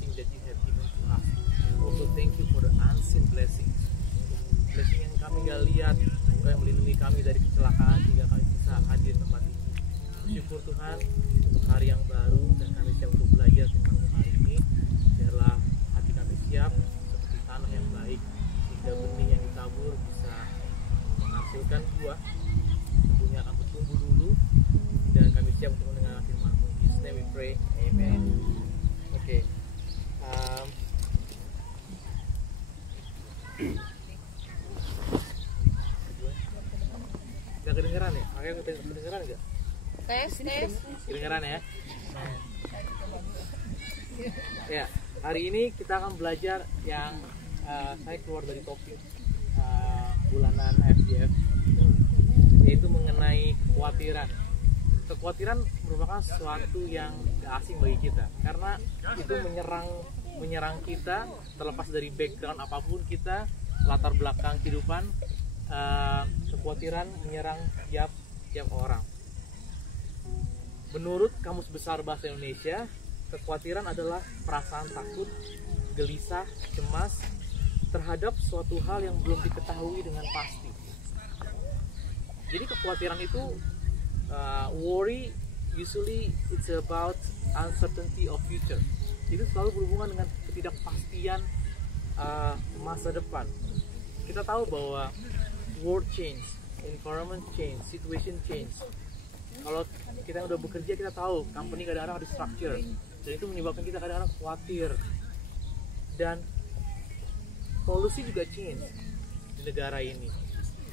blessing that you have given to us. Also thank you for the unseen blessings, blessing yang kami gak lihat, Engkau yang melindungi kami dari kecelakaan sehingga kami bisa hadir di tempat ini. Syukur Tuhan untuk hari yang baru, dan kami siap untuk belajar tentang hari ini. Biarlah hati kami siap seperti tanah yang baik, sehingga benih yang ditabur bisa menghasilkan buah. Tentunya akan bertumbuh dulu, dan kami siap untuk mendengar firman-Mu. In Jesus' name we pray, amen. Oke. Udah kedengeran ya? Makanya kedengeran nggak? Tes. Kedengeran ya? Ya, hari ini kita akan belajar yang saya keluar dari topik bulanan FGF, yaitu mengenai kekhawatiran. Kekhawatiran merupakan sesuatu yang gak asing bagi kita, karena itu menyerang kita terlepas dari background apapun kita, latar belakang kehidupan. Kekhawatiran menyerang tiap orang. Menurut Kamus Besar Bahasa Indonesia, kekhawatiran adalah perasaan takut, gelisah, cemas terhadap suatu hal yang belum diketahui dengan pasti. Jadi kekhawatiran itu, worry usually it's about uncertainty of future. Itu selalu berhubungan dengan ketidakpastian masa depan. Kita tahu bahwa world change, environment change, situation change. Kalau kita udah bekerja, kita tahu company kadang-kadang ada structure, dan itu menyebabkan kita kadang-kadang khawatir. Dan polusi juga change di negara ini.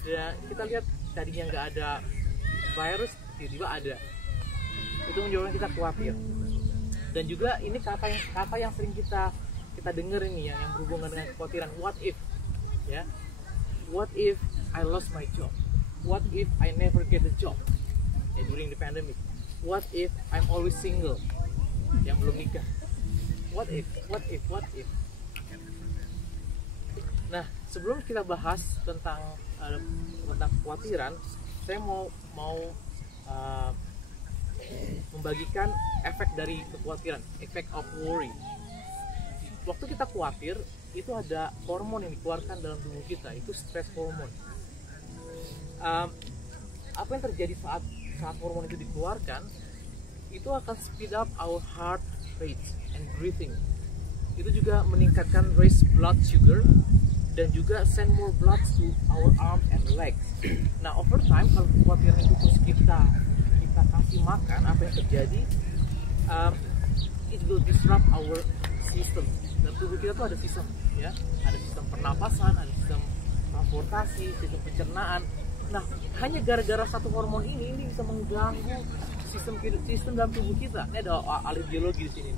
Dan kita lihat tadinya nggak ada virus, tiba-tiba ada. Itu menyebabkan kita khawatir. Dan juga ini kata yang sering kita dengar ini yang berhubungan dengan kekhawatiran. What if, ya? What if I lost my job? What if I never get a job during the pandemic? What if I'm always single, yang belum nikah? What if? Nah, sebelum kita bahas tentang kekhawatiran, saya mau membagikan efek dari kekhawatiran, effect of worry. Waktu kita khawatir, itu ada hormon yang dikeluarkan dalam tubuh kita, itu stress hormone. Apa yang terjadi saat hormon itu dikeluarkan, itu akan speed up our heart rate and breathing. Itu juga meningkatkan raise blood sugar, dan juga send more blood to our arms and legs. Nah, over time kalau kekhawatiran itu terus kita kasih makan, apa yang terjadi? It will disrupt our system. Dalam tubuh kita tuh ada sistem, ya, ada sistem pernapasan, ada sistem transportasi, sistem pencernaan. Nah, hanya gara-gara satu hormon ini bisa mengganggu sistem dalam tubuh kita. Ini ada ahli biologi di sini,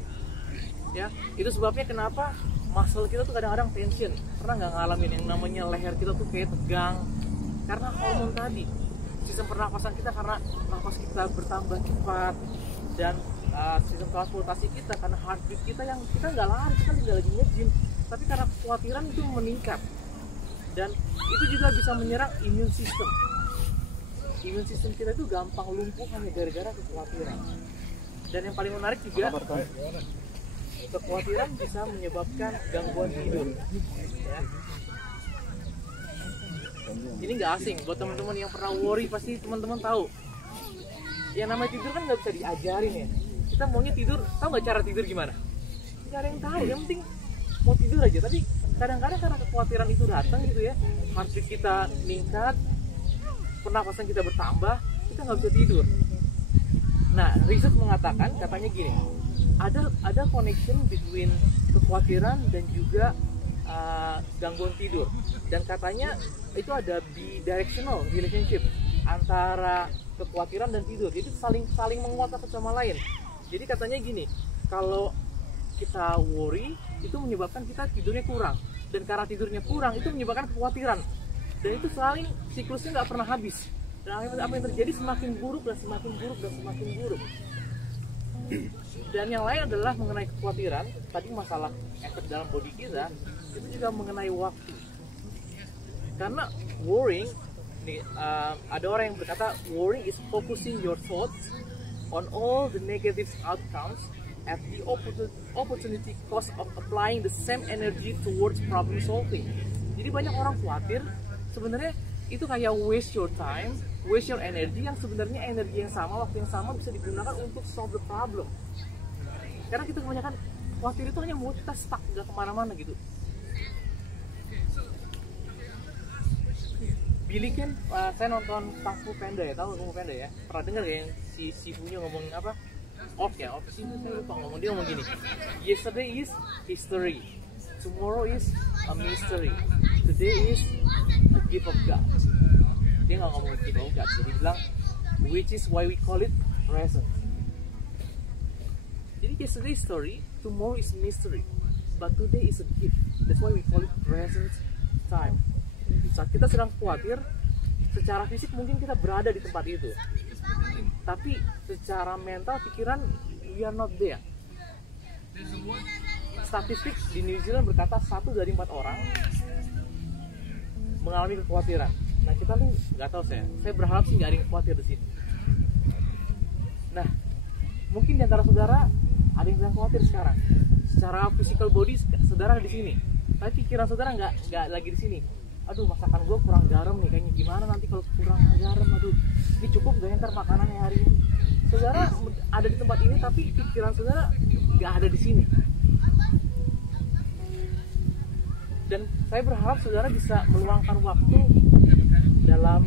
ya. Itu sebabnya kenapa muscle kita tuh kadang-kadang tension. Pernah nggak ngalamin yang namanya leher kita tuh kayak tegang? Karena hormon tadi. Sistem pernapasan kita karena nafas kita bertambah cepat, dan sistem transportasi kita karena heartbeat kita yang kita nggak lari, kita tidak lagi nge-gym, tapi karena kekhawatiran itu meningkat. Dan itu juga bisa menyerang immune system. Immune system kita itu gampang lumpuh hanya gara-gara kekhawatiran. Dan yang paling menarik juga, kekhawatiran bisa menyebabkan gangguan tidur, ya. Ini nggak asing buat teman-teman yang pernah worry, pasti teman-teman tahu. Yang namanya tidur kan nggak bisa diajarin, ya. Kita maunya tidur, tahu nggak cara tidur gimana? Nggak ada yang tahu, yang penting mau tidur aja. Tapi kadang-kadang karena kekhawatiran itu datang gitu, ya, heartbeat kita meningkat, pernapasan kita bertambah, kita nggak bisa tidur. Nah, riset mengatakan, katanya gini, ada connection between kekhawatiran dan juga gangguan tidur. Dan katanya itu ada bidirectional relationship antara kekhawatiran dan tidur. Jadi saling menguatkan satu sama lain. Jadi katanya gini, kalau kita worry itu menyebabkan kita tidurnya kurang, dan karena tidurnya kurang itu menyebabkan kekhawatiran, dan itu saling siklusnya nggak pernah habis. Dan apa yang terjadi semakin buruk dan semakin buruk dan semakin buruk. Dan yang lain adalah mengenai kekhawatiran, tadi masalah efek dalam body kita, itu juga mengenai waktu. Karena worrying, ada orang yang berkata worrying is focusing your thoughts on all the negative outcomes at the opportunity cost of applying the same energy towards problem solving. Jadi banyak orang khawatir sebenarnya itu kayak waste your time, waste your energy, yang sebenarnya energi yang sama, waktu yang sama bisa digunakan untuk solve the problem. Karena kita kebanyakan khawatir itu hanya membuat kita stuck, gak kemana-mana gitu. Billy kan, saya nonton Kung Fu Panda ya, tahu Kung Fu Panda ya? Pernah dengar gak yang si Shifunya ngomong apa? Off sih saya lupa ngomong, dia ngomong gini. Yesterday is history, tomorrow is a mystery, today is a gift of God. Dia nggak ngomong gift of God, jadi bilang which is why we call it present. Jadi yesterday is story, tomorrow is mystery, but today is a gift. That's why we call it present time. Saat kita sedang khawatir, secara fisik mungkin kita berada di tempat itu, tapi secara mental, pikiran, we are not there. Statistik di New Zealand berkata 1 dari 4 orang mengalami kekhawatiran. Nah kita nih nggak tahu, saya berharap sih nggak ada yang khawatir di sini. Nah mungkin di antara saudara ada yang sedang khawatir sekarang. Secara physical body saudara di sini, tapi pikiran saudara nggak lagi di sini. Aduh masakan gue kurang garam nih, kayaknya gimana nanti kalau kurang garam, aduh ini cukup gak ntar makanannya hari ini. Saudara ada di tempat ini tapi pikiran saudara nggak ada di sini. Dan saya berharap saudara bisa meluangkan waktu dalam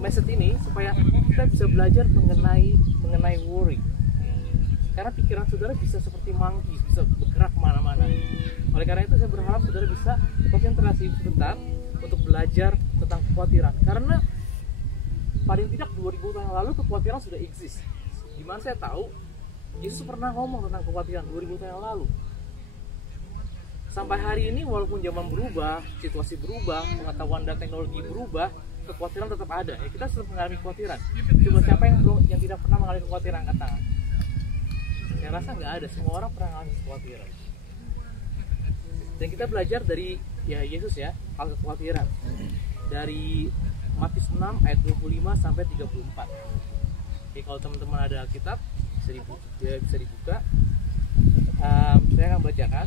message ini supaya kita bisa belajar mengenai worry. Karena pikiran saudara bisa seperti monkey, bisa bergerak kemana-mana. Oleh karena itu saya berharap saudara bisa konsentrasi sebentar untuk belajar tentang kekhawatiran. Karena paling tidak 2000 tahun yang lalu kekhawatiran sudah eksis. Gimana saya tahu? Yesus pernah ngomong tentang kekhawatiran 2000 tahun yang lalu. Sampai hari ini walaupun zaman berubah, situasi berubah, pengetahuan dan teknologi berubah, kekhawatiran tetap ada. Ya, kita selalu mengalami kekhawatiran. Coba siapa yang tidak pernah mengalami kekhawatiran, angkat tangan. Saya rasa nggak ada, semua orang pernah mengalami kekhawatiran. Dan kita belajar dari Yesus ya, hal kekhawatiran. Dari Matius 6 ayat 25 sampai 34. Jadi kalau teman-teman ada Alkitab bisa dibuka. Saya akan bacakan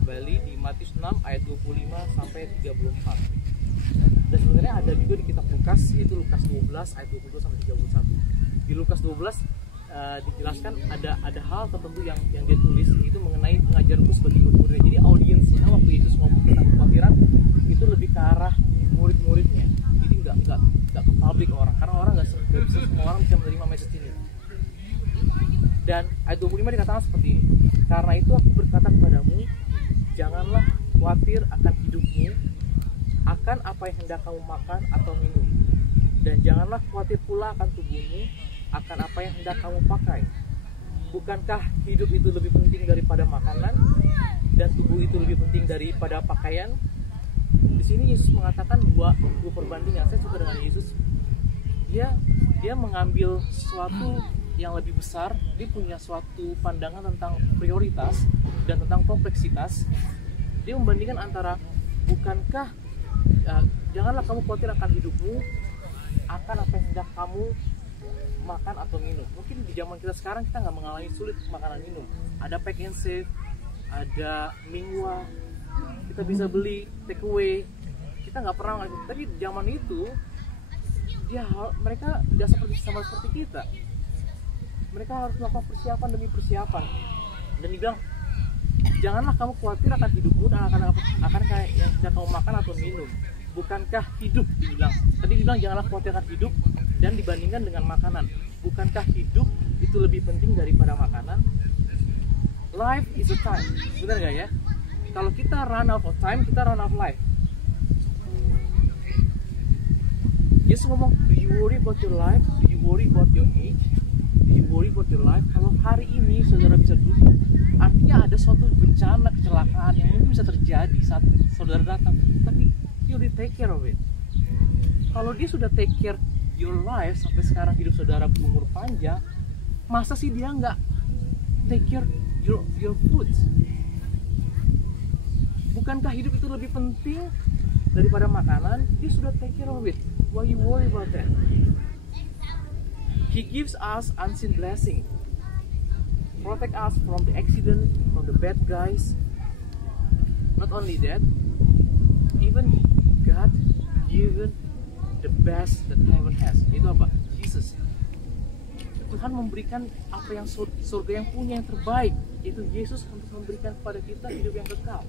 kembali di Matius 6 ayat 25 sampai 34. Dan sebenarnya ada juga di kitab Lukas, yaitu Lukas 12 ayat 22 sampai 31. Di Lukas 12 dijelaskan ada hal tertentu yang dia tulis, itu mengenai pengajarku sebagai murid-muridnya. Jadi audiensnya waktu Yesus ngomong tentang kekhawatiran itu lebih ke arah murid-muridnya. Jadi nggak ke publik orang, karena orang nggak bisa, semua orang bisa menerima message ini. Dan ayat 25 dikatakan seperti ini. Karena itu aku berkata kepadamu, janganlah khawatir akan hidupmu, akan apa yang hendak kamu makan atau minum, dan janganlah khawatir pula akan tubuhmu, akan apa yang hendak kamu pakai. Bukankah hidup itu lebih penting daripada makanan, dan tubuh itu lebih penting daripada pakaian? Di sini Yesus mengatakan dua perbandingan. Saya suka dengan Yesus. Dia mengambil sesuatu yang lebih besar. Dia punya suatu pandangan tentang prioritas dan tentang kompleksitas. Dia membandingkan antara bukankah janganlah kamu khawatir akan hidupmu, akan apa yang hendak kamu makan atau minum. Mungkin di zaman kita sekarang kita nggak mengalami sulit makanan minum. Ada pack and save, ada mingwa, kita bisa beli take away. Kita nggak pernah ngalami. Tapi di zaman itu mereka tidak sama seperti kita. Mereka harus melakukan persiapan demi persiapan. Dan dibilang janganlah kamu khawatir akan hidupmu dan akan kayak yang tidak kamu makan atau minum. Bukankah hidup, dibilang. Tadi dibilang janganlah khawatir akan hidup dan dibandingkan dengan makanan. Bukankah hidup itu lebih penting daripada makanan? Life is a time. Benar gak ya? Kalau kita run out of time, kita run out of life. Yesus ngomong, do you worry about your life? Do you worry about your age? Do you worry about your life? Kalau hari ini saudara bisa duduk, artinya ada suatu bencana, kecelakaan yang mungkin bisa terjadi saat saudara datang. Tapi you already take care of it. Kalau dia sudah take care your life sampai sekarang hidup saudara berumur panjang, masa sih dia nggak take care your food? Bukankah hidup itu lebih penting daripada makanan? Dia sudah take care of it. Why you worry about that? He gives us unseen blessing protect us from the accident, from the bad guys. Not only that, even God given the best that heaven has. Itu apa? Jesus. Tuhan memberikan apa yang surga yang punya yang terbaik. Itu Yesus untuk memberikan kepada kita hidup yang kekal,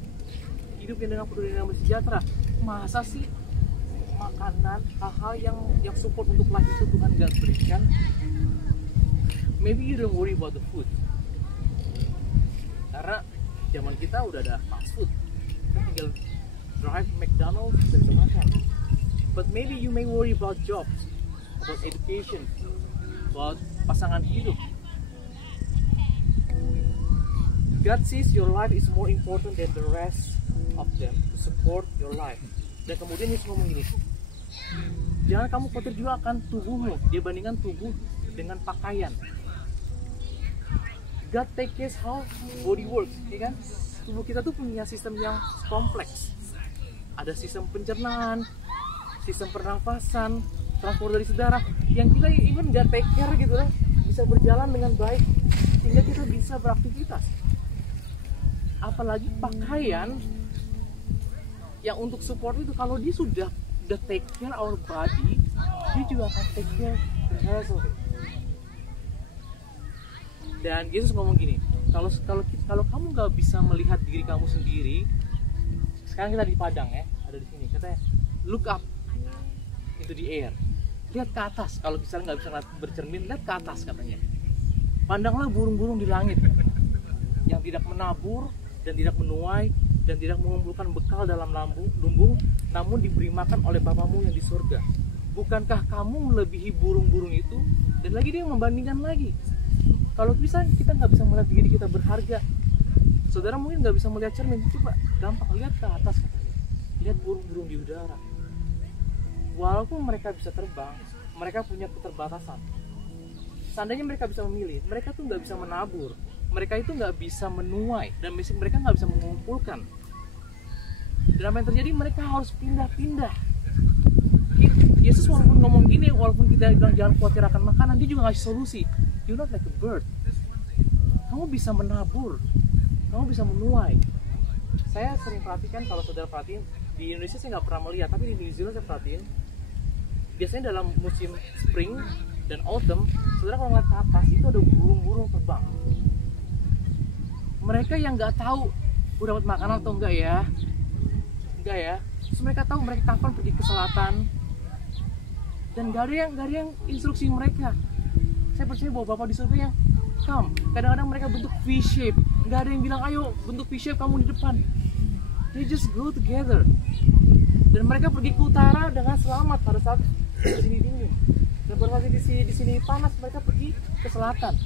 hidup yang dengan penuh dengan sejahtera. Masa sih makanan, hal-hal yang support untuk life itu Tuhan gak berikan? Maybe you don't worry about the food, karena zaman kita udah ada fast food, kita tinggal drive McDonald's dan bisa makan. But maybe you may worry about jobs, about education, about pasangan hidup. God sees your life is more important than the rest of them to support your life. Dan kemudian Yesus ngomong gini, jangan kamu khawatir juga akan tubuhmu. Dia bandingkan tubuh dengan pakaian. God take care how body works, ya kan? Tubuh kita tuh punya sistem yang kompleks. Ada sistem pencernaan, sistem pernafasan, transportasi darah, yang kita even gak take care gitu lah, bisa berjalan dengan baik sehingga kita bisa beraktivitas. Apalagi pakaian yang untuk support itu, kalau dia sudah take care our body, dia juga akan take care the rest of it. Dan Yesus ngomong gini, kalau kamu nggak bisa melihat diri kamu sendiri, sekarang kita di padang ya, ada di sini, katanya look up into the air, lihat ke atas. Kalau misalnya nggak bisa bercermin, lihat ke atas katanya. Pandanglah burung-burung di langit yang tidak menabur dan tidak menuai dan tidak mengumpulkan bekal dalam lumbung, namun diberi makan oleh Bapamu yang di surga. Bukankah kamu melebihi burung-burung itu? Dan lagi dia membandingkan lagi. Kalau bisa kita nggak bisa melihat diri kita berharga, saudara mungkin nggak bisa melihat cermin, coba gampang lihat ke atas katanya, lihat burung-burung di udara. Walaupun mereka bisa terbang, mereka punya keterbatasan. Seandainya mereka bisa memilih, mereka tuh nggak bisa menabur, mereka itu nggak bisa menuai, dan mereka nggak bisa mengumpulkan. Dan apa yang terjadi? Mereka harus pindah-pindah. Yesus walaupun ngomong gini, walaupun kita bilang jangan khawatir akan makanan, dia juga ngasih solusi. You're not like a bird. Kamu bisa menabur, kamu bisa menuai. Saya sering perhatikan, kalau saudara perhatiin, di Indonesia saya nggak pernah melihat, tapi di New Zealand saya perhatiin, biasanya dalam musim spring dan autumn, saudara kalau ngeliat ke atas itu ada burung-burung terbang. Mereka yang nggak tahu udah dapat makanan atau enggak ya, terus mereka tahu mereka kapan pergi ke selatan, dan gak ada yang instruksi mereka. Saya percaya bahwa Bapak di surga yang come. Kadang-kadang mereka bentuk V-shape, nggak ada yang bilang ayo bentuk V-shape kamu di depan. They just go together. Dan mereka pergi ke utara dengan selamat pada saat di sini dingin. Dan pada saat di sini panas, mereka pergi ke selatan.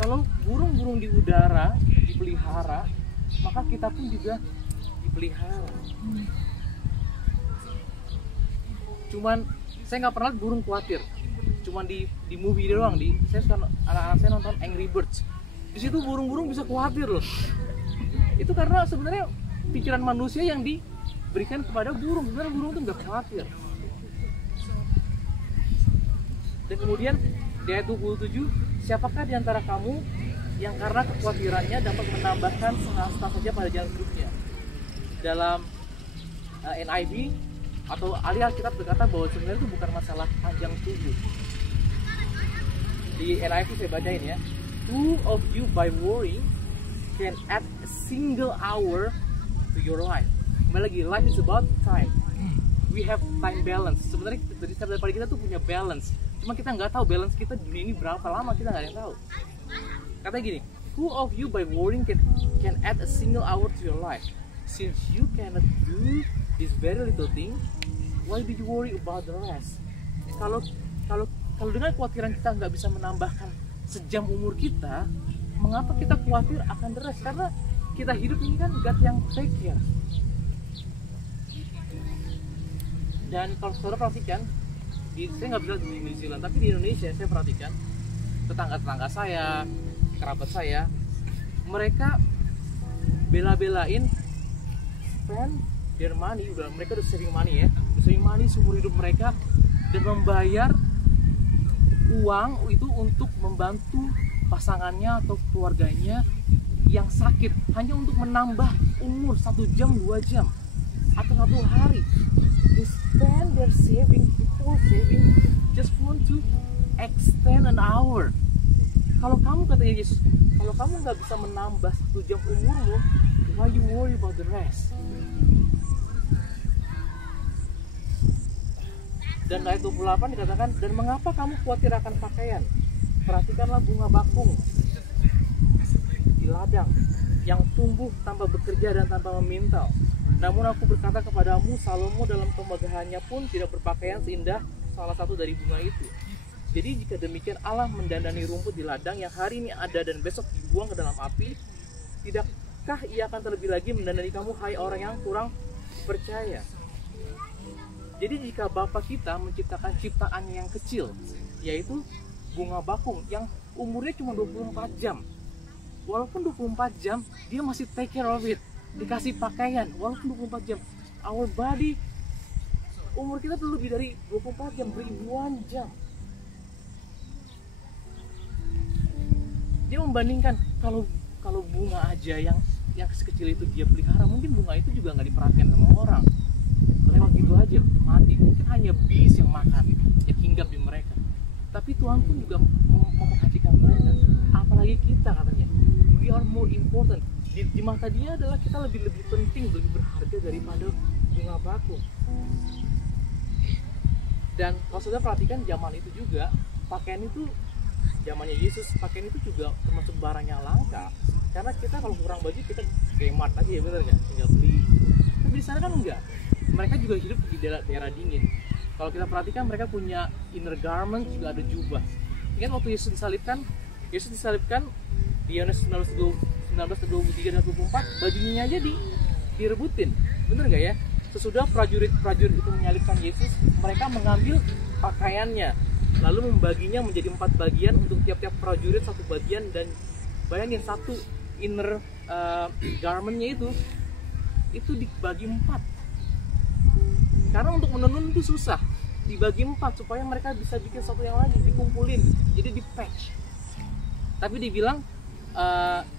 Kalau burung-burung di udara dipelihara, maka kita pun juga dipelihara. Cuman saya nggak pernah lihat burung khawatir. Cuman di movie doang, saya suka, anak-anak saya nonton Angry Birds. Di situ burung-burung bisa khawatir loh. Itu karena sebenarnya pikiran manusia yang diberikan kepada burung. Sebenarnya burung itu nggak khawatir. Dan kemudian di ayat 27, siapakah di antara kamu yang karena kekhawatirannya dapat menambahkan sehasta saja pada jalan hidupnya? Dalam NIV atau ahli Alkitab berkata bahwa sebenarnya itu bukan masalah panjang tubuh. Di NIV saya bacain ya, who of you by worrying can add a single hour to your life? Kembali lagi, life is about time. We have time balance. Sebenarnya daripada kita tuh punya balance, cuma kita nggak tahu balance kita di dunia ini berapa lama, kita nggak ada yang tahu. Katanya gini, who of you by worrying can add a single hour to your life? Since you cannot do this very little thing, why do you worry about the rest? Kalau dengan kekhawatiran kita nggak bisa menambahkan sejam umur kita, mengapa kita khawatir akan the rest? Karena kita hidup ini kan God yang take care. Dan kalau saudara perhatikan, saya nggak bilang di New Zealand, tapi di Indonesia saya perhatikan tetangga-tetangga saya, kerabat saya, mereka bela-belain spend their money, mereka udah saving money seumur hidup mereka, dan membayar uang itu untuk membantu pasangannya atau keluarganya yang sakit hanya untuk menambah umur 1 jam 2 jam atau 1 hari. They spend their saving, people saving, just want to extend an hour. Kalau kamu, katanya Yesus, kalau kamu nggak bisa menambah 1 jam umurmu, why you worry about the rest? Dan ayat 28 dikatakan, dan mengapa kamu khawatir akan pakaian? Perhatikanlah bunga bakung di ladang yang tumbuh tanpa bekerja dan tanpa memintal. Namun aku berkata kepadamu, Salomo dalam kemegahannya pun tidak berpakaian seindah salah satu dari bunga itu. Jadi jika demikian Allah mendandani rumput di ladang yang hari ini ada dan besok dibuang ke dalam api, tidakkah ia akan terlebih lagi mendandani kamu, hai orang yang kurang percaya? Jadi jika Bapa kita menciptakan ciptaan yang kecil, yaitu bunga bakung yang umurnya cuma 24 jam. Walaupun 24 jam, dia masih take care of it. Dikasih pakaian, walaupun 24 jam. Our body, umur kita perlu lebih dari 24 jam, ribuan jam. Dia membandingkan, kalau bunga aja yang sekecil itu dia pelihara, mungkin bunga itu juga nggak diperhatikan sama orang. Lewat gitu aja, mati. Mungkin hanya bees yang makan, yang hinggap di mereka. Tapi Tuhan pun juga memperhatikan mereka. Apalagi kita, katanya, we are more important. Di mata dia adalah kita lebih penting, lebih berharga daripada bunga bakung. Dan kalau saudara perhatikan zaman itu juga, pakaian itu, zamannya Yesus, pakaian itu juga termasuk barang yang langka. Karena kita kalau kurang baju, kita Kmart aja ya, bener nggak? Tinggal beli. Tapi di sana kan enggak. Mereka juga hidup di daerah dingin. Kalau kita perhatikan, mereka punya inner garment, juga ada jubah. Ingat waktu Yesus disalibkan di Yohanes 19:23 dan 24, bajunya aja direbutin. Bener nggak ya? Sesudah prajurit itu menyalibkan Yesus, mereka mengambil pakaiannya, lalu membaginya menjadi 4 bagian untuk tiap-tiap prajurit 1 bagian. Dan bayangin, satu inner garmentnya itu dibagi 4. Karena untuk menenun itu susah, dibagi 4 supaya mereka bisa bikin satu yang lagi, dikumpulin, jadi di-patch. Tapi dibilang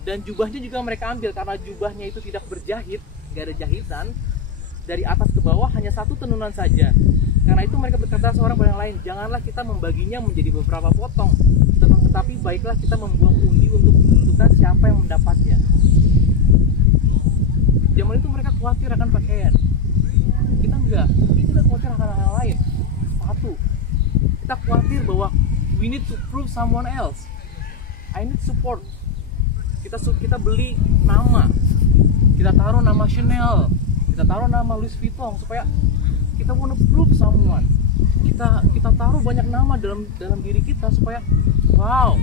dan jubahnya juga mereka ambil, karena jubahnya itu tidak berjahit, nggak ada jahitan, dari atas ke bawah hanya 1 tenunan saja. Karena itu mereka berkata seorang pada yang lain, janganlah kita membaginya menjadi beberapa potong, tetapi baiklah kita membuang undi untuk menentukan siapa yang mendapatnya. Zaman itu mereka khawatir akan pakaian. Kita enggak, kita khawatir akan hal lain. Sepatu, kita khawatir bahwa we need to prove someone else. I need support. Kita beli nama, kita taruh nama Chanel, kita taruh nama Louis Vuitton supaya kita want to prove someone. Kita taruh banyak nama dalam diri kita supaya wow.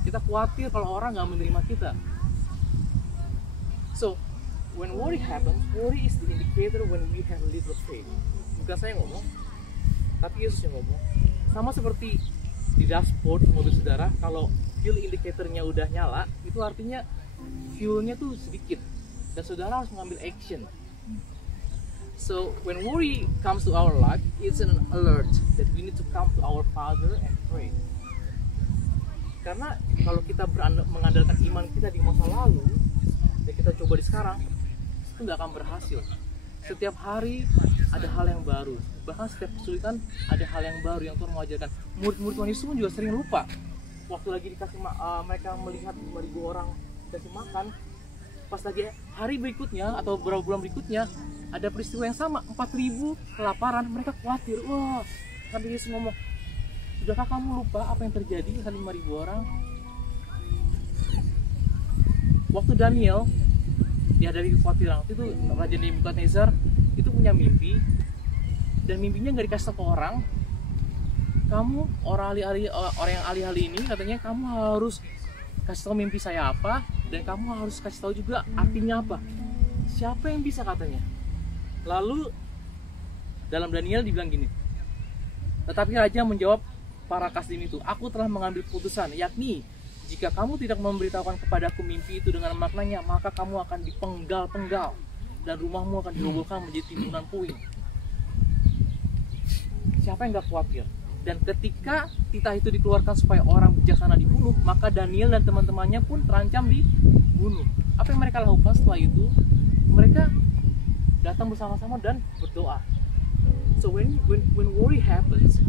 Kita khawatir kalau orang nggak menerima kita. So when worry happens, worry is the indicator when we have little faith. Bukan saya ngomong, tapi Yesus yang ngomong. Sama seperti di dashboard mobil saudara, kalau fuel indicatornya udah nyala, itu artinya fuelnya tuh sedikit, dan saudara harus mengambil action. So when worry comes to our life, it's an alert that we need to come to our Father and pray. Karena kalau kita mengandalkan iman kita di masa lalu, dan kita coba di sekarang, itu nggak akan berhasil. Setiap hari ada hal yang baru, bahkan setiap kesulitan ada hal yang baru yang Tuhan mengajarkan. Murid-murid Tuhan Yesus pun juga sering lupa. Waktu lagi dikasih mereka melihat 5.000 orang dikasih makan, pas lagi hari berikutnya atau beberapa bulan berikutnya ada peristiwa yang sama, 4.000 kelaparan, mereka khawatir. Wah, sampai Yesus ngomong, sudahkah kamu lupa apa yang terjadi dengan 5.000 orang? Waktu Daniel dihadapi kekhawatiran, waktu itu Raja Nebukadnezar itu punya mimpi, dan mimpinya nggak dikasih tahu ke orang. Kamu orang yang ahli-ahli ini katanya kamu harus kasih tahu mimpi saya apa, dan kamu harus kasih tahu juga artinya apa. Siapa yang bisa, katanya. Lalu dalam Daniel dibilang gini, tetapi raja menjawab para kasdim itu, aku telah mengambil putusan, yakni jika kamu tidak memberitahukan kepadaku mimpi itu dengan maknanya, maka kamu akan dipenggal-penggal dan rumahmu akan dirobohkan menjadi timbunan puing. Siapa yang gak khawatir? Dan ketika titah itu dikeluarkan supaya orang bijaksana dibunuh, maka Daniel dan teman-temannya pun terancam dibunuh. Apa yang mereka lakukan setelah itu? Mereka datang bersama-sama dan berdoa. So when worry happens,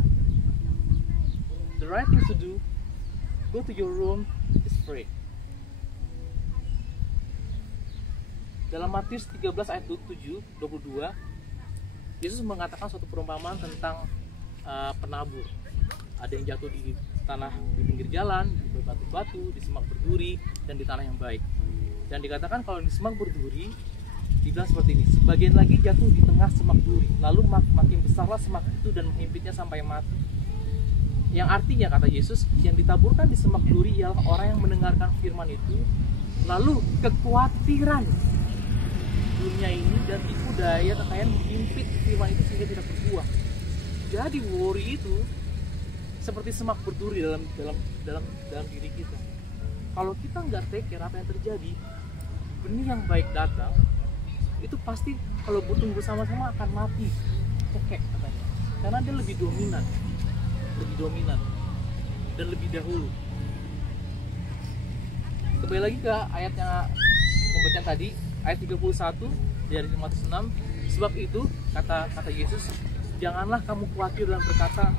the right thing to do, go to your room, just pray. Dalam Matius 13 ayat 22, Yesus mengatakan suatu perumpamaan tentang penabur. Ada yang jatuh di tanah di pinggir jalan, di batu-batu, di semak berduri, dan di tanah yang baik. Dan dikatakan kalau di semak berduri, dibilang seperti ini, sebagian lagi jatuh di tengah semak duri, lalu makin besarlah semak itu dan menghimpitnya sampai mati. Yang artinya, kata Yesus, yang ditaburkan di semak duri ialah orang yang mendengarkan firman itu, lalu kekhawatiran dunia ini dan tipu daya kekayaan menghimpit firman itu sehingga tidak berbuah. Jadi worry itu seperti semak berduri dalam diri kita. Kalau kita nggak take care apa yang terjadi, benih yang baik datang, itu pasti kalau bertumbuh sama-sama akan mati, cekek katanya. Karena dia lebih dominan dan lebih dahulu. Kembali lagi ke ayat yang pembacaan tadi, ayat 31 dari Matius 6. Sebab itu kata Yesus, janganlah kamu khawatir dan berkata,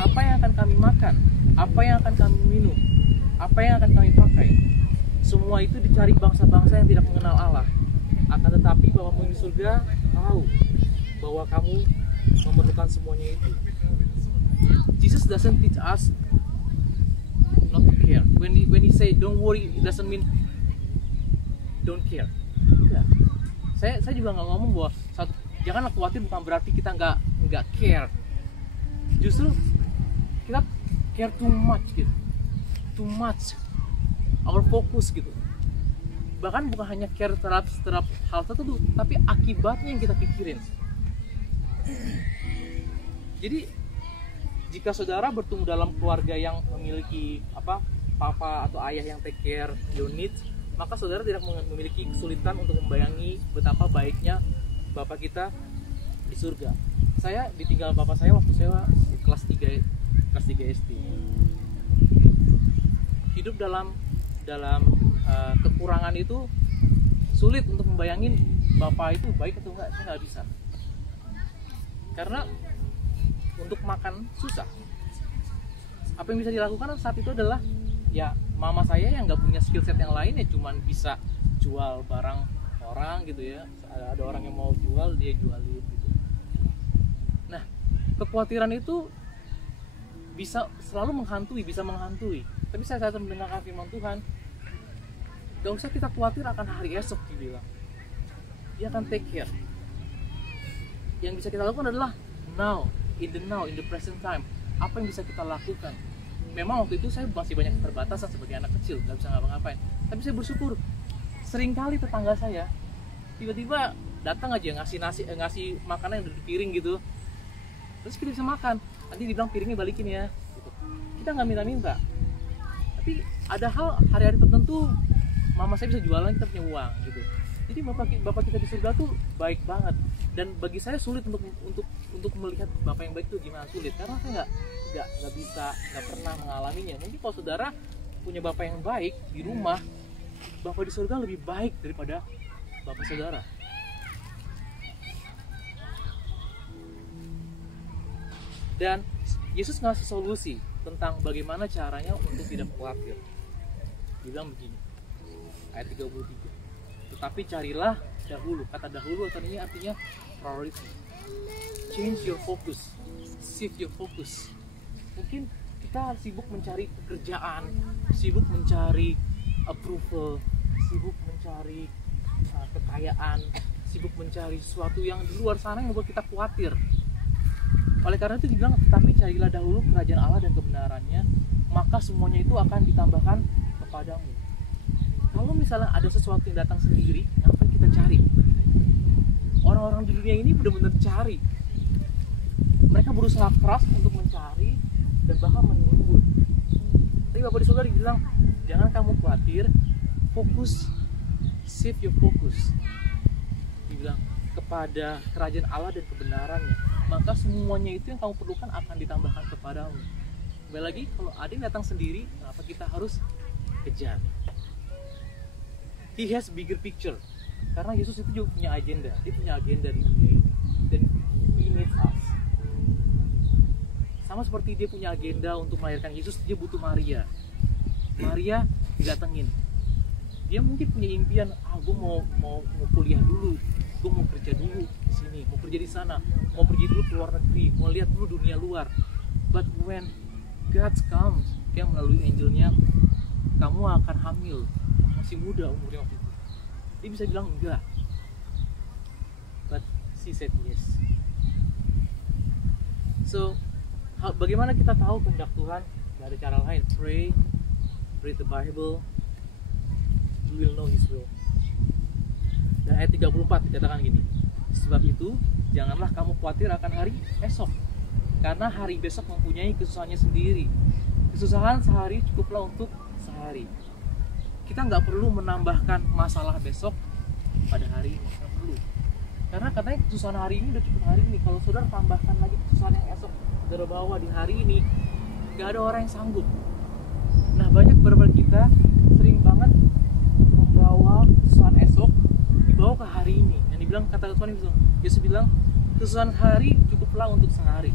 apa yang akan kami makan, apa yang akan kami minum, apa yang akan kami pakai. Semua itu dicari bangsa-bangsa yang tidak mengenal Allah. Akan tetapi Bapamu di surga tahu bahwa kamu memerlukan semuanya itu. Jesus doesn't teach us not to care. When he say don't worry, it doesn't mean don't care. Tidak. Saya juga nggak ngomong bahwa janganlah khawatir bukan berarti kita nggak care. Justru kita care too much, our focus gitu. Bahkan bukan hanya care terhadap hal tertentu, tapi akibatnya yang kita pikirin. Jadi jika saudara bertumbuh dalam keluarga yang memiliki papa atau ayah yang take care your needs, maka saudara tidak memiliki kesulitan untuk membayangi betapa baiknya Bapak kita di surga. Saya ditinggal Bapak saya waktu saya kelas 3 SD. Hidup dalam kekurangan itu sulit untuk membayangin Bapak itu baik atau enggak, saya nggak bisa. Karena untuk makan susah. Apa yang bisa dilakukan saat itu adalah ya mama saya yang nggak punya skill set yang lain, ya cuman bisa jual barang orang gitu ya. Ada orang yang mau jual, dia jualin gitu. Nah, kekhawatiran itu bisa selalu menghantui. Tapi saya saat mendengarkan firman Tuhan, gak usah kita khawatir akan hari esok, dibilang. Dia akan take care. Yang bisa kita lakukan adalah now, in the present time. Apa yang bisa kita lakukan? Memang waktu itu saya masih banyak keterbatasan sebagai anak kecil, gak bisa ngapa-ngapain. Tapi saya bersyukur, seringkali tetangga saya tiba-tiba datang aja ngasih makanan yang ada di piring gitu. Terus kita bisa makan. Nanti dibilang piringnya balikin ya. Gitu. Kita nggak minta-minta. Tapi ada hal hari-hari tertentu mama saya bisa jualan, kita punya uang gitu. Jadi bapak kita di surga tuh baik banget. Dan bagi saya sulit untuk melihat bapak yang baik itu gimana, sulit. Karena saya nggak bisa, nggak pernah mengalaminya. Mungkin kalau saudara punya bapak yang baik di rumah, bapak di surga lebih baik daripada bapak saudara. Dan Yesus ngasih solusi tentang bagaimana caranya untuk tidak khawatir. Dia bilang begini, ayat 33. Tetapi carilah dahulu. Kata dahulu ini artinya priority. Change your focus, shift your focus. Mungkin kita sibuk mencari pekerjaan, sibuk mencari approval, sibuk mencari kekayaan, sibuk mencari sesuatu yang di luar sana yang membuat kita khawatir. Oleh karena itu dibilang, tetapi carilah dahulu kerajaan Allah dan kebenarannya, maka semuanya itu akan ditambahkan kepadamu. Kalau misalnya ada sesuatu yang datang sendiri, apa yang kita cari? Orang-orang di dunia ini benar-benar cari. Mereka berusaha keras untuk mencari dan bahkan menimbun. Tapi Bapak di surga dibilang, jangan kamu khawatir, fokus, shift your focus. Dibilang kepada kerajaan Allah dan kebenarannya, maka semuanya itu yang kamu perlukan akan ditambahkan kepadamu. Kembali lagi, kalau ada yang datang sendiri, kenapa kita harus kejar? He has bigger picture. Karena Yesus itu juga punya agenda. Dia punya agenda di dunia ini. Dan he needs us. Sama seperti dia punya agenda untuk melahirkan Yesus, dia butuh Maria. Maria didatengin. Dia mungkin punya impian, gue mau kuliah dulu, gue mau kerja dulu di sini, mau kerja di sana, mau pergi dulu ke luar negeri, mau lihat dulu dunia luar. But when God comes, dia melalui angelnya, kamu akan hamil, masih muda umurnya waktu itu. Dia bisa bilang enggak, but she said yes. So, bagaimana kita tahu kehendak Tuhan? Gak ada cara lain. Pray, read the Bible, you will know His will. Dan ayat 34 dikatakan gini, sebab itu janganlah kamu khawatir akan hari esok, karena hari besok mempunyai kesusahannya sendiri. Kesusahan sehari cukuplah untuk sehari. Kita nggak perlu menambahkan masalah besok pada hari ini, nggak perlu. Karena katanya kesusahan hari ini udah cukup hari ini. Kalau saudara tambahkan lagi kesusahan yang esok, saudara bawa di hari ini, nggak ada orang yang sanggup. Nah, banyak beberapa kita sering banget membawa kesusahan esok dibawa ke hari ini. Yang dibilang kata Tuhan itu, Yesus bilang kesusahan hari cukuplah untuk sehari.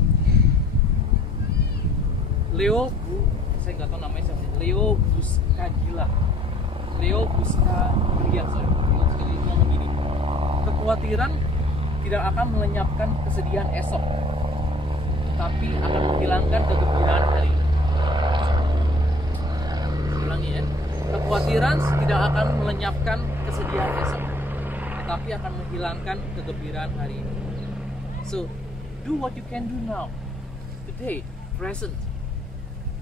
Saya nggak tahu namanya siapa. Leo Buscaglia ngomong gini, kekhawatiran tidak akan melenyapkan kesedihan esok, tapi akan menghilangkan kegembiraan hari ini. Ulangi ya, kekhawatiran tidak akan melenyapkan kesedihan esok, tapi akan menghilangkan kegembiraan hari ini. So, do what you can do now, today, present.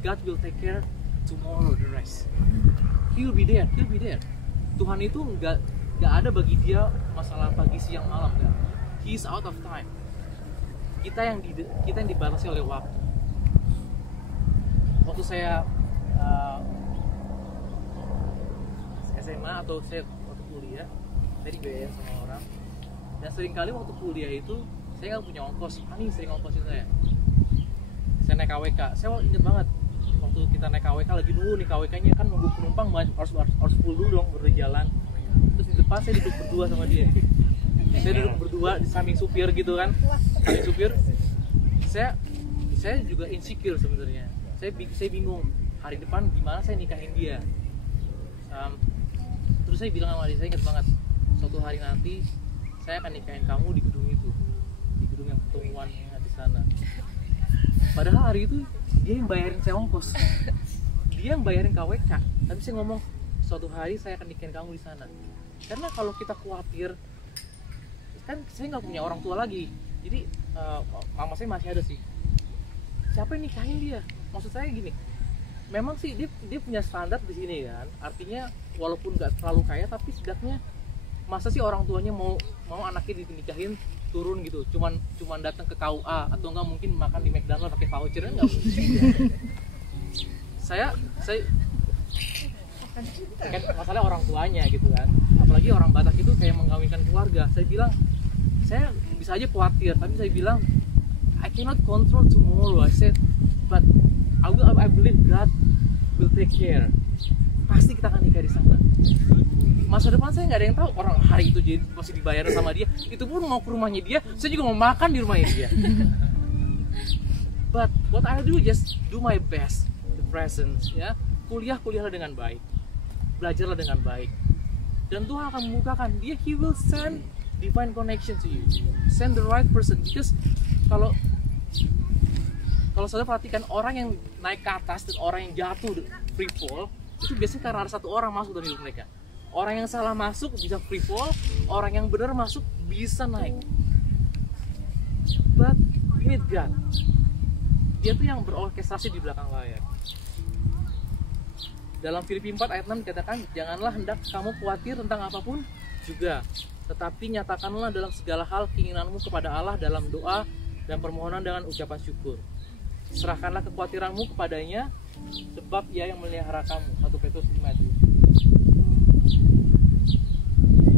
God will take care tomorrow the rest. He will be there, He'll be there. Tuhan itu nggak ada bagi dia masalah pagi, siang, malam, nggak. He is out of time. Kita yang dibatasi oleh waktu. Waktu saya SMA atau saya waktu kuliah, saya dibiayain sama orang. Dan seringkali waktu kuliah itu saya nggak punya ongkos. Ani sering ongkosin saya. Saya naik KWK. Saya ingat banget waktu kita naik KWK, lagi nunggu nih KWK-nya kan nunggu penumpang, harus full dulu dong berjalan. Terus di depan saya duduk berdua sama dia. Saya duduk berdua di samping supir gitu kan. Samping supir. Saya juga insecure sebenarnya. Saya bingung hari depan gimana saya nikahin dia. Terus saya bilang sama dia, saya ingat banget, suatu hari nanti saya akan nikahin kamu di gedung itu, di gedung yang pertemuan yang di sana. Padahal hari itu dia yang bayarin saya ongkos, dia yang bayarin KWK, tapi saya ngomong suatu hari saya akan nikahin kamu di sana. Karena kalau kita khawatir, kan saya nggak punya orang tua lagi, jadi mama saya masih ada sih. Siapa yang nikahin dia? Maksud saya gini, memang sih dia punya standar di sini kan, artinya walaupun nggak terlalu kaya, tapi setidaknya masa sih orang tuanya mau anaknya dinikahin turun gitu, cuman datang ke KUA atau enggak mungkin makan di McDonald pakai voucher, kan nggak mungkin. saya kan masalah orang tuanya gitu kan, apalagi orang Batak itu kayak mengkawinkan keluarga. Saya bilang saya bisa aja khawatir, tapi saya bilang I cannot control tomorrow. I said but I believe God will take care. Pasti kita akan nikah di sana. Masa depan saya nggak ada yang tahu. Orang hari itu jadi masih dibayar sama dia. Itu pun mau ke rumahnya dia. Saya juga mau makan di rumahnya dia. But what I do just do my best, the presence. Ya, kuliahlah dengan baik, belajarlah dengan baik. Dan Tuhan akan membukakan dia. He will send divine connection to you. Send the right person. Because kalau saudara perhatikan, orang yang naik ke atas dan orang yang jatuh free fall, itu biasanya karena ada satu orang masuk dalam hidup mereka. Orang yang salah masuk bisa free fall, orang yang benar masuk bisa naik. But we need God. Dia tuh yang berorkestrasi di belakang layar. Dalam Filipi 4 ayat 6 dikatakan, janganlah hendak kamu khawatir tentang apapun juga, tetapi nyatakanlah dalam segala hal keinginanmu kepada Allah dalam doa dan permohonan dengan ucapan syukur. Serahkanlah kekhawatiranmu kepadanya, sebab Ia yang memelihara kamu. 1 Petrus 5 ayat 7.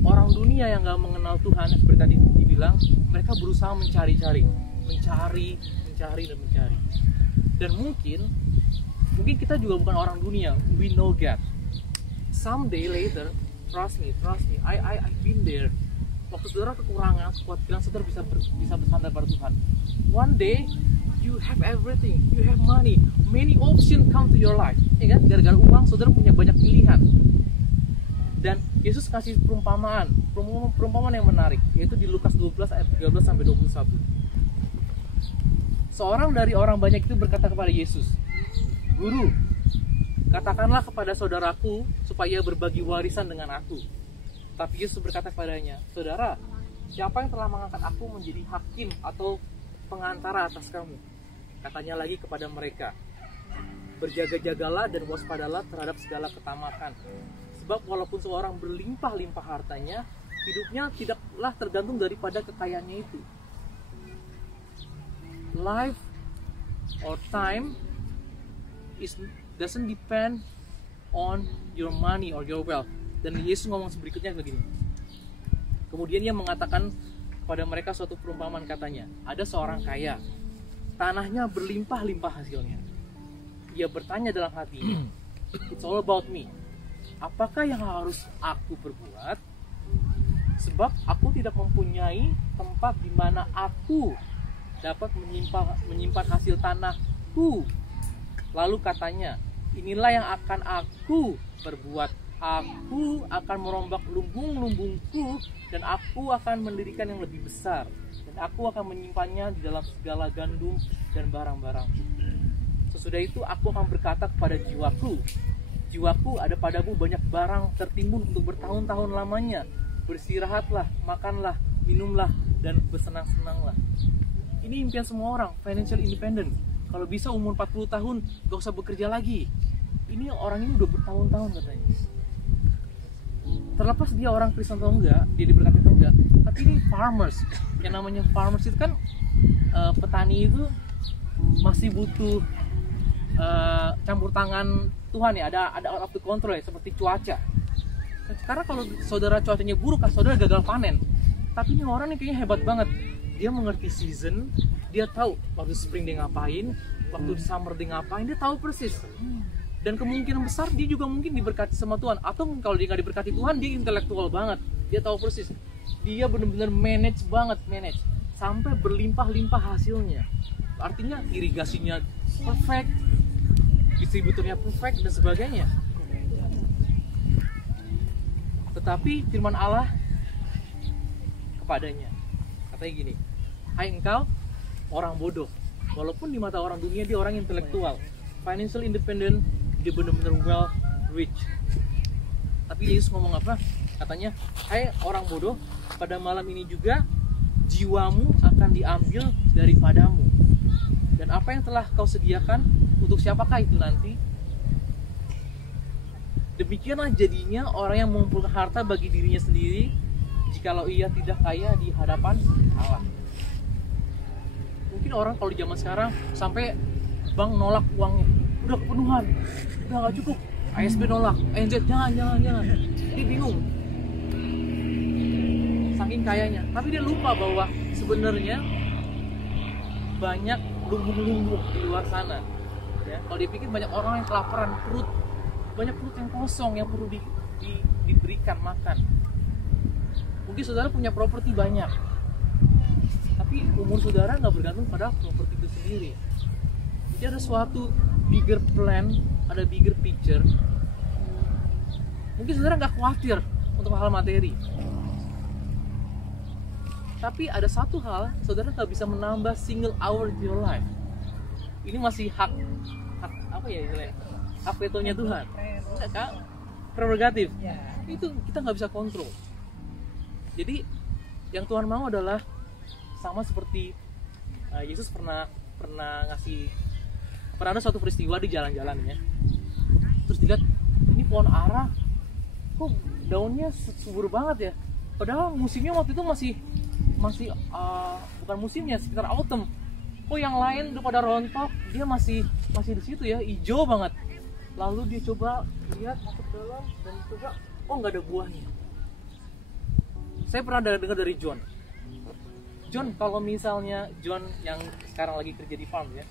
Orang dunia yang gak mengenal Tuhan, seperti tadi dibilang, mereka berusaha mencari-cari. mencari dan mencari. Dan mungkin kita juga bukan orang dunia. We know God. Someday later, trust me, I've been there. Waktu saudara kekurangan, kekhawatiran, saudara bisa bersandar pada Tuhan. One day, you have everything, you have money, many options come to your life. Ya kan? Gara-gara uang, saudara punya banyak pilihan. Dan Yesus kasih perumpamaan yang menarik, yaitu di Lukas 12 ayat 13 sampai 21. Seorang dari orang banyak itu berkata kepada Yesus, "Guru, katakanlah kepada saudaraku supaya berbagi warisan dengan aku." Tapi Yesus berkata kepadanya, "Saudara, siapa yang telah mengangkat aku menjadi hakim atau pengantara atas kamu?" Katanya lagi kepada mereka, "Berjaga-jagalah dan waspadalah terhadap segala ketamakan. Sebab walaupun seorang berlimpah-limpah hartanya, hidupnya tidaklah tergantung daripada kekayaannya itu." Life or time doesn't depend on your money or your wealth. Dan Yesus ngomong berikutnya begini. Kemudian dia mengatakan kepada mereka suatu perumpamaan, katanya, ada seorang kaya, tanahnya berlimpah-limpah hasilnya. Dia bertanya dalam hatinya, "It's all about me. Apakah yang harus aku perbuat? Sebab aku tidak mempunyai tempat di mana aku dapat menyimpan hasil tanahku." Lalu katanya, "Inilah yang akan aku perbuat. Aku akan merombak lumbung-lumbungku dan aku akan mendirikan yang lebih besar. Dan aku akan menyimpannya di dalam segala gandum dan barang-barangku. Sesudah itu aku akan berkata kepada jiwaku, jiwaku, ada padamu banyak barang tertimbun untuk bertahun-tahun lamanya. Beristirahatlah, makanlah, minumlah, dan bersenang-senanglah." Ini impian semua orang, financial independent. Kalau bisa umur 40 tahun, gak usah bekerja lagi. Ini orang ini udah bertahun-tahun katanya. Terlepas dia orang Kristen atau enggak, dia diberkati atau enggak, tapi ini farmers. Yang namanya farmers itu kan petani itu masih butuh campur tangan Tuhan ya, ada out of the control ya, seperti cuaca. Karena kalau saudara cuacanya buruk, saudara gagal panen. Tapi ini orang ini kayaknya hebat banget. Dia mengerti season, dia tahu waktu spring dia ngapain, waktu summer dia ngapain, dia tahu persis. Dan kemungkinan besar dia juga mungkin diberkati sama Tuhan. Atau kalau dia nggak diberkati Tuhan, dia intelektual banget. Dia tahu persis. Dia benar-benar manage sampai berlimpah-limpah hasilnya. Artinya irigasinya perfect, distributornya perfect, dan sebagainya. Tetapi firman Allah kepadanya, katanya gini, "Hai engkau, orang bodoh." Walaupun di mata orang dunia dia orang intelektual, financial independent, dia benar-benar well rich. Tapi Yesus ngomong apa? Katanya, "Hai orang bodoh, pada malam ini juga jiwamu akan diambil daripadamu. Dan apa yang telah kau sediakan, untuk siapakah itu nanti?" Demikianlah jadinya orang yang mengumpulkan harta bagi dirinya sendiri, jikalau ia tidak kaya di hadapan Allah. Mungkin orang kalau di zaman sekarang sampai bank nolak uangnya, udah kepenuhan, udah gak cukup, ASB nolak, ANZ jangan. Dia bingung, saking kayanya. Tapi dia lupa bahwa sebenarnya banyak lumbung-lumbung di luar sana. Ya, kalau dipikir banyak orang yang kelaparan, banyak perut yang kosong yang perlu diberikan makan. Mungkin saudara punya properti banyak, tapi umur saudara nggak bergantung pada properti itu sendiri. Jadi ada suatu bigger plan, ada bigger picture. Mungkin saudara nggak khawatir untuk hal materi, tapi ada satu hal, saudara nggak bisa menambah single hour of your life. Ini masih hak apa ya istilahnya? Hak vetonya Tuhan. Enggak, Kak? Prerogatif. Itu kita nggak bisa kontrol. Jadi yang Tuhan mau adalah sama seperti Yesus pernah ada suatu peristiwa di jalan-jalan ya. Terus dilihat ini pohon ara, kok daunnya subur banget ya. Padahal musimnya waktu itu masih bukan musimnya, sekitar autumn. Kok yang lain udah pada rontok, dia masih di situ ya, hijau banget. Lalu dia coba lihat masuk dalam dan coba, oh nggak ada buahnya. Saya pernah dengar dari John. John, kalau misalnya John yang sekarang lagi kerja di farm ya,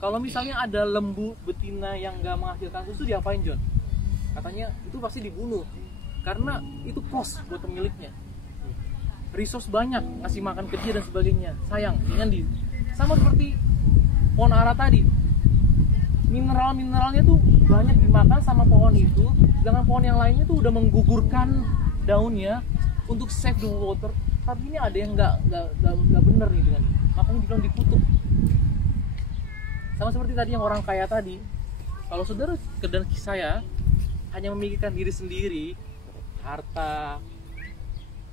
kalau misalnya ada lembu betina yang nggak menghasilkan susu, diapain John? Katanya itu pasti dibunuh, karena itu cost buat pemiliknya. Resource banyak, ngasih makan ke dia dan sebagainya. Sayang, sama seperti pohon ara tadi. Mineralnya tuh banyak dimakan sama pohon itu, sedangkan pohon yang lainnya tuh udah menggugurkan daunnya untuk save the water. Tapi ini ada yang nggak bener nih dengan, makanya dibilang dikutuk. Sama seperti tadi yang orang kaya tadi. Kalau saudara dan saya hanya memikirkan diri sendiri, harta,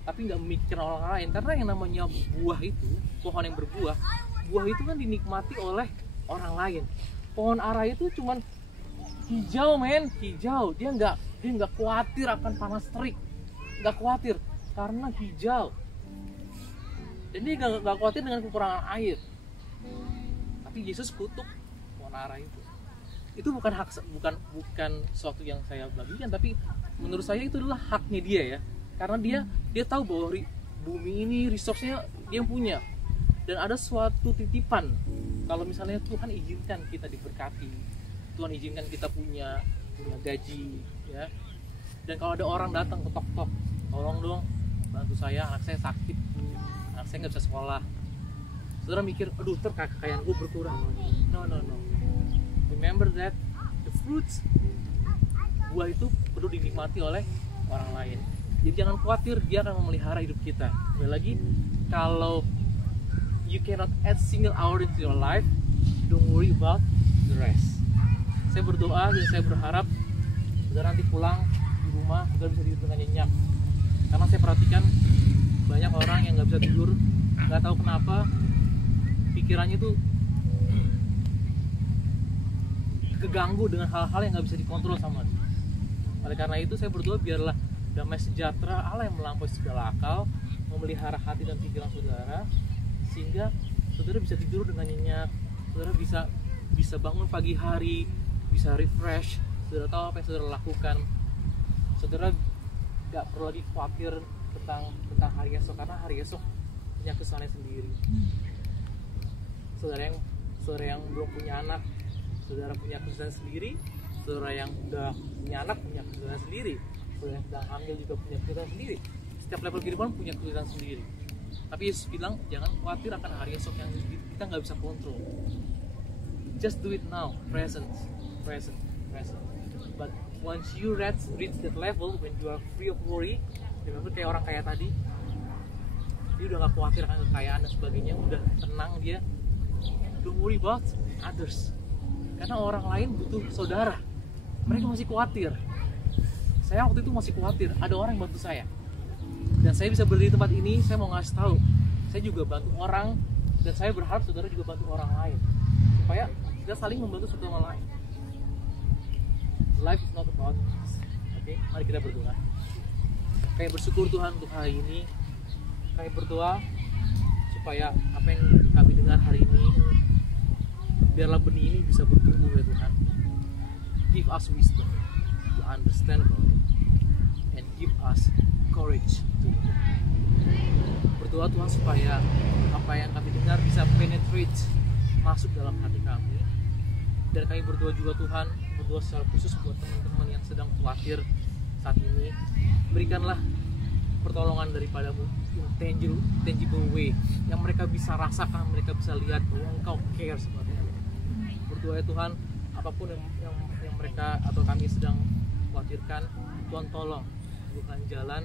tapi nggak memikirkan orang lain, karena yang namanya buah itu, pohon yang berbuah, buah itu kan dinikmati oleh orang lain. Pohon ara itu cuman hijau, hijau. Dia nggak khawatir akan panas terik, nggak khawatir karena hijau. Dan dia nggak khawatir dengan kekurangan air. Tapi Yesus kutuk pohon ara itu. Itu bukan suatu yang saya bagikan, tapi menurut saya itu adalah haknya dia ya. Karena dia tahu bahwa bumi ini resource-nya dia yang punya. Dan ada suatu titipan. Kalau misalnya Tuhan izinkan kita diberkati, Tuhan izinkan kita punya gaji ya. Dan kalau ada orang datang ketok-tok, tolong dong bantu saya, anak saya sakit, anak saya nggak bisa sekolah. Saudara mikir, aduh kekayaan gue berkurang. No. Remember that the fruits, buah itu perlu dinikmati oleh orang lain. Jadi jangan khawatir, dia akan memelihara hidup kita. Sekali lagi, kalau you cannot add single hour into your life, don't worry about the rest. Saya berdoa dan saya berharap saudara nanti pulang di rumah saudara bisa tidur dengan nyenyak. Karena saya perhatikan banyak orang yang nggak bisa tidur, nggak tahu kenapa, pikirannya tuh keganggu dengan hal-hal yang nggak bisa dikontrol sama dia. Oleh karena itu saya berdoa biarlah damai sejahtera Allah yang melampaui segala akal memelihara hati dan pikiran saudara, sehingga saudara bisa tidur dengan nyenyak, saudara bisa bangun pagi hari, bisa refresh, saudara tahu apa yang saudara lakukan, saudara nggak perlu lagi khawatir tentang hari esok, karena hari esok punya kesusahannya sendiri. Saudara yang belum punya anak, saudara punya kesusahan sendiri. Saudara yang udah punya anak punya kesusahan sendiri. Saudara yang sedang hamil juga punya kesusahan sendiri. Setiap level kehidupan punya kesusahan sendiri. Tapi Yesus bilang jangan khawatir akan hari esok yang kita nggak bisa kontrol. Just do it now, present. But once you reach that level, when you are free of worry, remember kayak orang kaya tadi, dia udah nggak khawatir akan kekayaan dan sebagainya, udah tenang dia. Don't worry about others. Karena orang lain butuh saudara. Mereka masih khawatir. Saya waktu itu masih khawatir, ada orang yang bantu saya. Dan saya bisa berdiri di tempat ini, saya mau ngasih tahu, saya juga bantu orang, dan saya berharap saudara juga bantu orang lain, supaya kita saling membantu satu sama lain. Life is not about us. Oke, mari kita berdoa. Kami bersyukur Tuhan untuk hari ini. Kami berdoa supaya apa yang kami dengar hari ini, biarlah benih ini bisa bertumbuh ya Tuhan. Give us wisdom to understand about it, and give us courage to do. Berdoa Tuhan supaya apa yang kami dengar bisa penetrate, masuk dalam hati kami. Dan kami berdoa juga Tuhan, berdoa secara khusus buat teman-teman yang sedang khawatir saat ini. Berikanlah pertolongan daripadamu in tangible way, yang mereka bisa rasakan, mereka bisa lihat bahwa Engkau care sama mereka. Berdoa ya Tuhan, apapun yang mereka atau kami sedang khawatirkan, Tuhan tolong bukan jalan,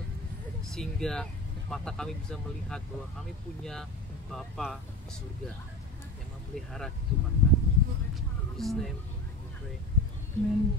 sehingga mata kami bisa melihat bahwa kami punya Bapa di surga yang memelihara kehidupan kami. In His name we pray. Amen.